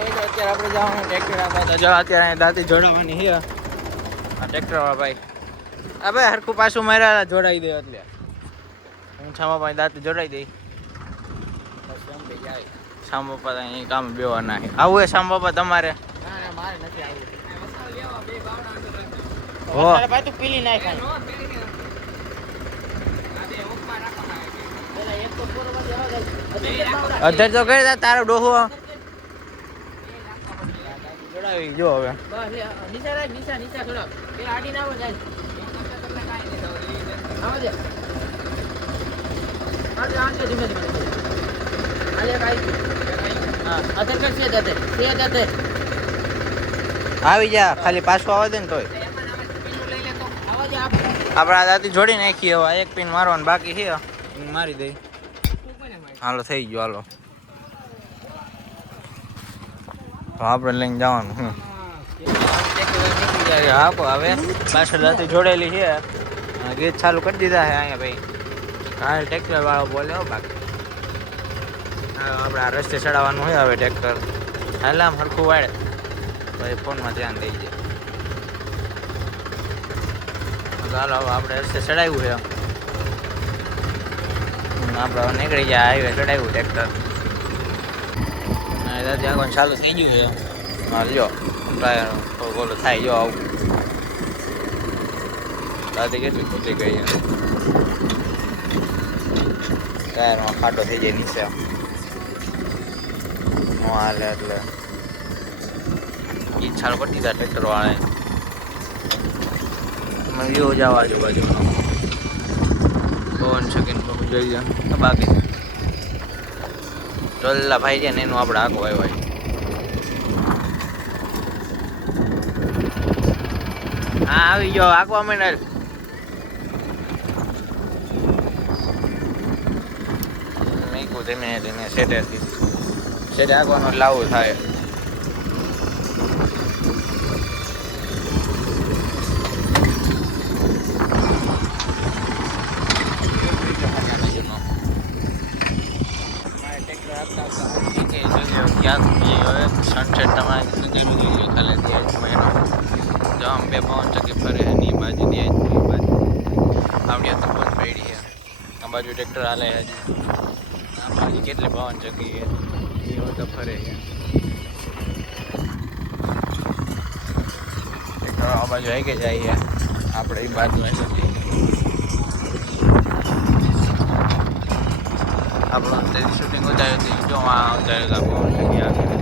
અત્યારે આપણે જવાનું ટ્રેક્ટર આપવા તો જો અત્યારે દાંતી જોડાવાની છે આ ટ્રેક્ટર વાળા ભાઈ. આ ભાઈ હરખું પાછું માર્યા જોડાઈ દે એટલે હું છામા ભાઈ દાંતી જોડાઈ દઈ. શામ બાપા અહીં કામ બેવાના છે. આવું હે શામ બાપા તમારે? મારે નથી આવું. ભાઈ તું પીલી નાખ. અધર તો કરી તારો ડોહો જોડાવી જો હવે નીચા થોડા પેલા આડી ના જાય આવી જા ખાલી પાછું આવે દે ને તોય આપડા દાદી જોડી નાખી. હવે એક પિન મારવાનું બાકી છે મારી દઈ. હાલો થઈ ગયો. હાલો તો આપણે લઈને જવાનું. આપો હવે પાછળ દાદી જોડેલી છે. ગીત ચાલુ કરી દીધા છે અહીંયા ભાઈ. હાલ ટ્રેક્ટર વાળો બોલ્યો બાકી આપણે આ રસ્તે ચડાવવાનું હોય. હવે ટ્રેક્ટર હાલ આમ હરખું વાળે પછી ફોનમાં ધ્યાન દઈ જાય. ચાલો હવે આપણે રસ્તે ચડાવ્યું છે. આપણે નીકળી જાય હાઈવે ચડાવ્યું ટ્રેક્ટર. દાદી આગળ ચાલુ થઈ ગયું છે. હા જો ટાયર ઓલો થાય જો આવું. દાદી કેટલી ખુલ્લી ગઈ છે. ટાયરમાં ખાડો થઈ જાય નીચે નો હાલે એટલે ઈ ચાલુ કરી દીધા ટ્રેક્ટર વાળાએ. તમે વ્યૂ જાવ આજુબાજુનો પવન શકીન બધું જોઈ જાય. બાકી ચોલ્લા ભાઈ છે ને એનું આપણે આખો આવ્યો. હા આવી ગયો આખવા માંડેલ. મેકું ધીમે ધીમે સેટે આખવાનું લાવવું થાય. સનસેટ તમારે ખાલી દે જો આમ બે પવન ચકી ફરે એની બાજુ દે બાજુ આવડી તો બંધ પડી છે. આ બાજુ ટ્રેક્ટર હાલે હજી. આ બાજુ કેટલી પવન ચકી છે એ તો ફરે છે. ટ્રેક્ટર આ બાજુ આવી કે જાય છે. આપણે એ બાજુ આવી આપણું શૂટિંગ ઉતાર્યું હતું જો આ ઉતાર્યું પવન ચકી આગળ